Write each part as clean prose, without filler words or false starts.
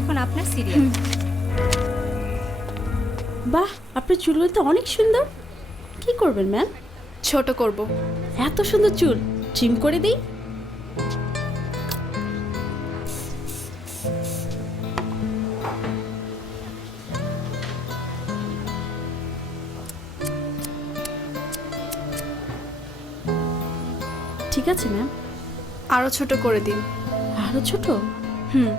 এখন আপনার সিরিয়াল। বাহ, আপনার চুলগুলো তো অনেক সুন্দর। কি করবেন ম্যাম? ছোট করব। এত সুন্দর চুল ট্রিম করে দিই। ঠিক আছে ম্যাম। আরো ছোট করে দিন। আরো ছোট? হুম।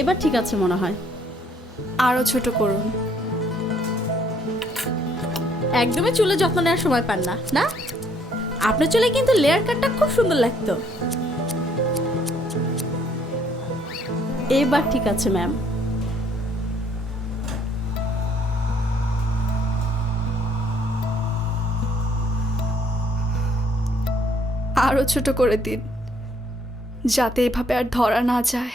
এবার ঠিক আছে মনে হয়। আরো ছোট করুন। একদমই চুলে যত্ন নেওয়ার সময় পান না, না? আপনার চুলে কিন্তু লেয়ার কাটটা খুব সুন্দর লাগতো। এবার ঠিক আছে ম্যাম। আরো ছোট করে দিন, যাতে এভাবে আর ধরা না যায়।